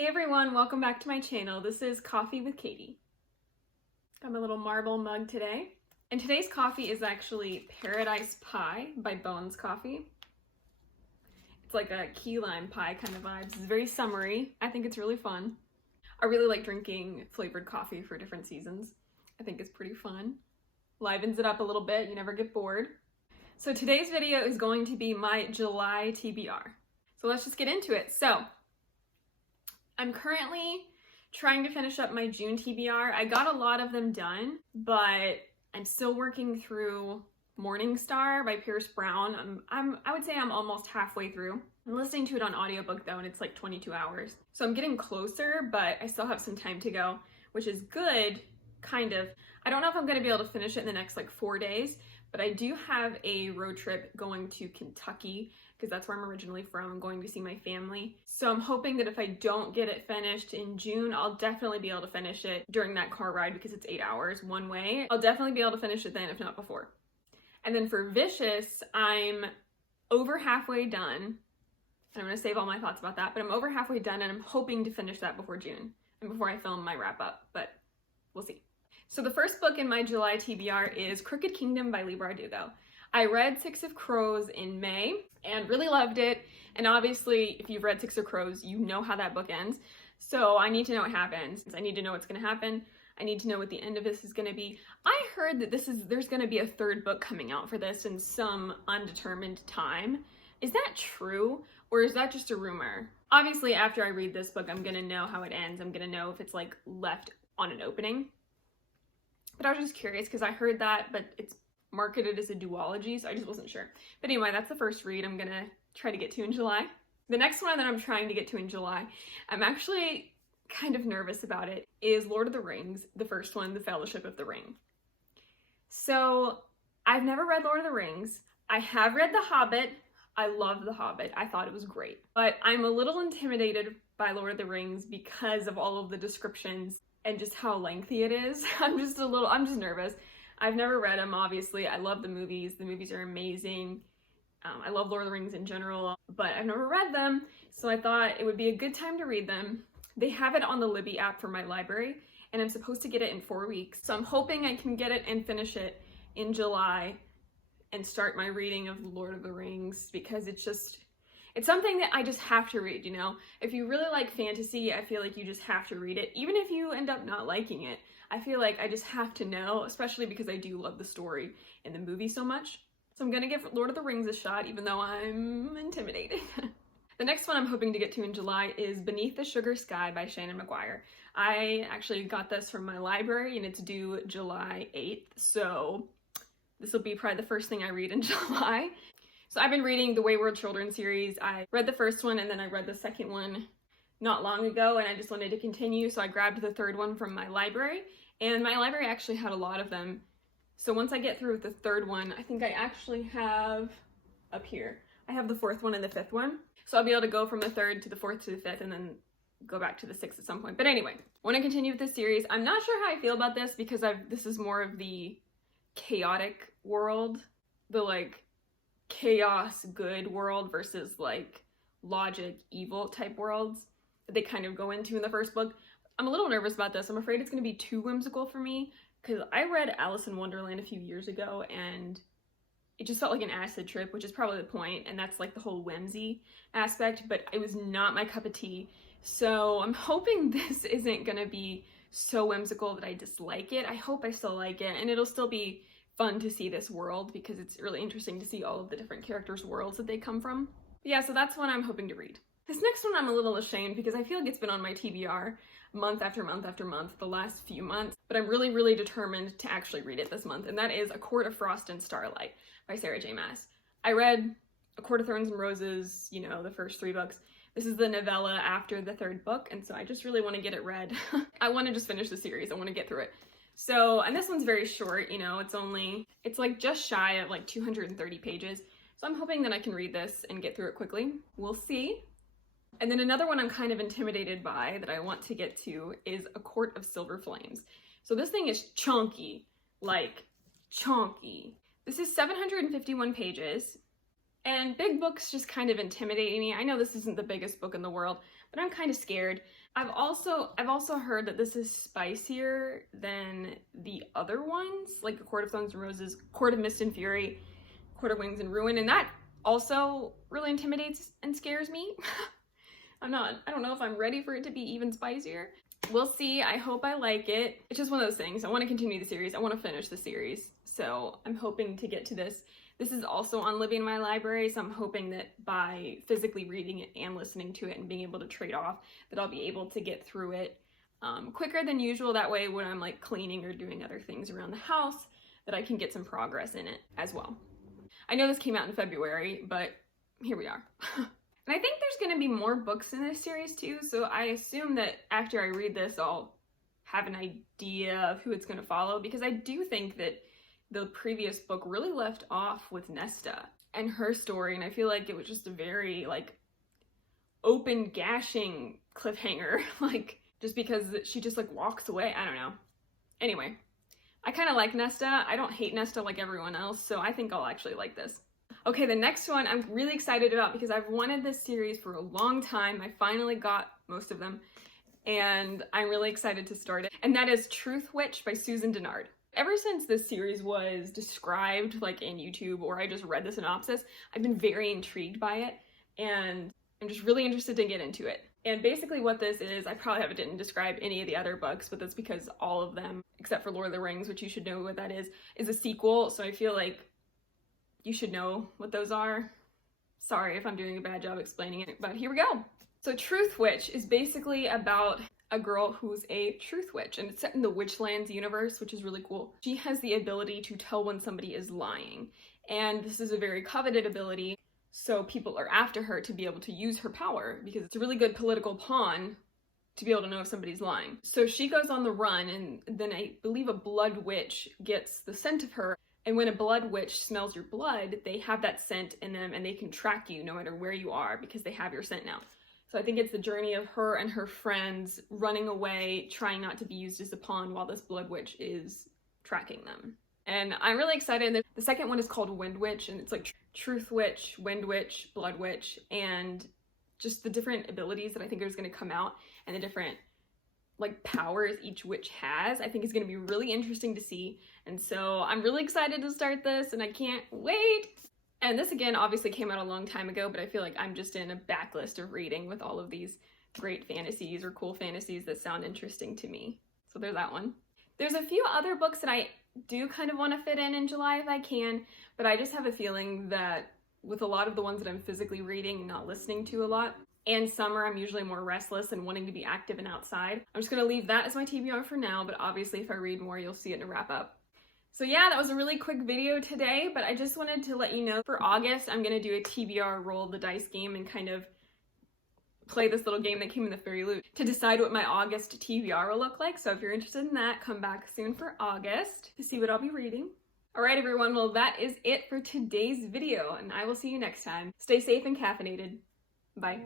Hey everyone, welcome back to my channel. This is Coffee with Katie. Got my little marble mug today. And today's coffee is actually Paradise Pie by Bones Coffee. It's like a key lime pie kind of vibes. It's very summery. I think it's really fun. I really like drinking flavored coffee for different seasons. I think it's pretty fun. Livens it up a little bit, you never get bored. So today's video is going to be my July TBR. So let's just get into it. So I'm currently trying to finish up my June TBR. I got a lot of them done, but I'm still working through Morning Star by Pierce Brown. I would say I'm almost halfway through. I'm listening to it on audiobook though, and it's like 22 hours. So I'm getting closer, but I still have some time to go, which is good, kind of. I don't know if I'm gonna be able to finish it in the next like 4 days, but I do have a road trip going to Kentucky because that's where I'm originally from. I'm going to see my family. So I'm hoping that if I don't get it finished in June, I'll definitely be able to finish it during that car ride because it's 8 hours one way. I'll definitely be able to finish it then, if not before. And then for Vicious, I'm over halfway done. I'm gonna save all my thoughts about that, but I'm over halfway done and I'm hoping to finish that before June and before I film my wrap up, but we'll see. So the first book in my July TBR is Crooked Kingdom by Leigh Bardugo. I read Six of Crows in May and really loved it. And obviously, if you've read Six of Crows, you know how that book ends. So I need to know what happens. I need to know what's gonna happen. I need to know what the end of this is gonna be. I heard that there's gonna be a third book coming out for this in some undetermined time. Is that true? Or is that just a rumor? Obviously, after I read this book, I'm gonna know how it ends. I'm gonna know if it's like left on an opening. But I was just curious because I heard that, but it's marketed as a duology, so I just wasn't sure. But anyway, that's the first read I'm gonna try to get to in July. The next one that I'm trying to get to in July, I'm actually kind of nervous about it, is Lord of the Rings, the first one, The Fellowship of the Ring. So I've never read Lord of the Rings. I have read The Hobbit. I love The Hobbit. I thought it was great. But I'm a little intimidated by Lord of the Rings because of all of the descriptions and just how lengthy it is. I'm just nervous. I've never read them, obviously. I love the movies. The movies are amazing. I love Lord of the Rings in general, but I've never read them, so I thought it would be a good time to read them. They have it on the Libby app for my library, and I'm supposed to get it in 4 weeks. So I'm hoping I can get it and finish it in July and start my reading of Lord of the Rings, because it's something that I just have to read, you know? If you really like fantasy, I feel like you just have to read it. Even if you end up not liking it, I feel like I just have to know, especially because I do love the story and the movie so much. So I'm gonna give Lord of the Rings a shot, even though I'm intimidated. The next one I'm hoping to get to in July is Beneath the Sugar Sky by Shannon McGuire. I actually got this from my library and it's due July 8th, so this will be probably the first thing I read in July. So I've been reading the Wayward Children series. I read the first one and then I read the second one not long ago and I just wanted to continue, so I grabbed the third one from my library, and my library actually had a lot of them. So once I get through with the third one, I think I actually have up here, I have the fourth one and the fifth one. So I'll be able to go from the third to the fourth to the fifth and then go back to the sixth at some point. But anyway, I want to continue with this series. I'm not sure how I feel about this because this is more of the chaotic world, the like chaos good world versus like logic evil type worlds that they kind of go into in the first book. I'm a little nervous about this. I'm afraid it's going to be too whimsical for me because I read Alice in Wonderland a few years ago and it just felt like an acid trip, which is probably the point, and that's like the whole whimsy aspect, but it was not my cup of tea. So I'm hoping this isn't going to be so whimsical that I dislike it. I hope I still like it, and it'll still be fun to see this world because it's really interesting to see all of the different characters' worlds that they come from. But yeah, so that's what I'm hoping to read. This next one I'm a little ashamed because I feel like it's been on my TBR month after month after month the last few months, but I'm really, really determined to actually read it this month, and that is A Court of Frost and Starlight by Sarah J. Maas. I read A Court of Thorns and Roses, you know, the first 3 books. This is the novella after the 3rd book, and so I just really want to get it read. I want to just finish the series. I want to get through it. So, and this one's very short, you know, it's like just shy of like 230 pages. So I'm hoping that I can read this and get through it quickly. We'll see. And then another one I'm kind of intimidated by that I want to get to is A Court of Silver Flames. So this thing is chunky, like chunky. This is 751 pages, and big books just kind of intimidate me. I know this isn't the biggest book in the world, but I'm kind of scared. I've also heard that this is spicier than the other ones, like A Court of Thorns and Roses, Court of Mist and Fury, Court of Wings and Ruin, and that also really intimidates and scares me. I don't know if I'm ready for it to be even spicier. We'll see. I hope I like it. It's just one of those things. I want to continue the series. I want to finish the series. So I'm hoping to get to this. This is also on Living in my library, so I'm hoping that by physically reading it and listening to it and being able to trade off, that I'll be able to get through it quicker than usual. That way when I'm like cleaning or doing other things around the house, that I can get some progress in it as well. I know this came out in February, but here we are. And I think there's going to be more books in this series too, so I assume that after I read this, I'll have an idea of who it's going to follow, because I do think that the previous book really left off with Nesta and her story, and I feel like it was just a very, like, open, gashing cliffhanger, like, just because she just, like, walks away. I don't know. Anyway, I kind of like Nesta. I don't hate Nesta like everyone else, so I think I'll actually like this. Okay, the next one I'm really excited about because I've wanted this series for a long time. I finally got most of them, and I'm really excited to start it. And that is Truthwitch by Susan Dennard. Ever since this series was described, like, in YouTube, or I just read the synopsis, I've been very intrigued by it, and I'm just really interested to get into it. And basically what this is, I probably didn't describe any of the other books, but that's because all of them, except for Lord of the Rings, which you should know what that is a sequel, so I feel like you should know what those are. Sorry if I'm doing a bad job explaining it, but here we go. So Truthwitch is basically about a girl who's a truth witch, and it's set in the Witchlands universe, which is really cool. She has the ability to tell when somebody is lying, and this is a very coveted ability, so people are after her to be able to use her power, because it's a really good political pawn to be able to know if somebody's lying. So she goes on the run, and then I believe a blood witch gets the scent of her. And when a blood witch smells your blood, they have that scent in them and they can track you no matter where you are because they have your scent now. So I think it's the journey of her and her friends running away, trying not to be used as a pawn while this blood witch is tracking them. And I'm really excited. The second one is called Wind Witch, and it's like Truth Witch, Wind Witch, Blood Witch, and just the different abilities that I think are going to come out and the different, like, powers each witch has, I think is going to be really interesting to see. And so I'm really excited to start this, and I can't wait. And this, again, obviously came out a long time ago, but I feel like I'm just in a backlist of reading with all of these great fantasies or cool fantasies that sound interesting to me. So there's that one. There's a few other books that I do kind of want to fit in July if I can, but I just have a feeling that with a lot of the ones that I'm physically reading and not listening to a lot, and summer, I'm usually more restless and wanting to be active and outside. I'm just going to leave that as my TBR for now, but obviously if I read more, you'll see it in a wrap up. So yeah, that was a really quick video today, but I just wanted to let you know for August, I'm going to do a TBR roll the dice game and kind of play this little game that came in the Fairy Loot to decide what my August TBR will look like. So if you're interested in that, come back soon for August to see what I'll be reading. Alright everyone, well that is it for today's video, and I will see you next time. Stay safe and caffeinated. Bye.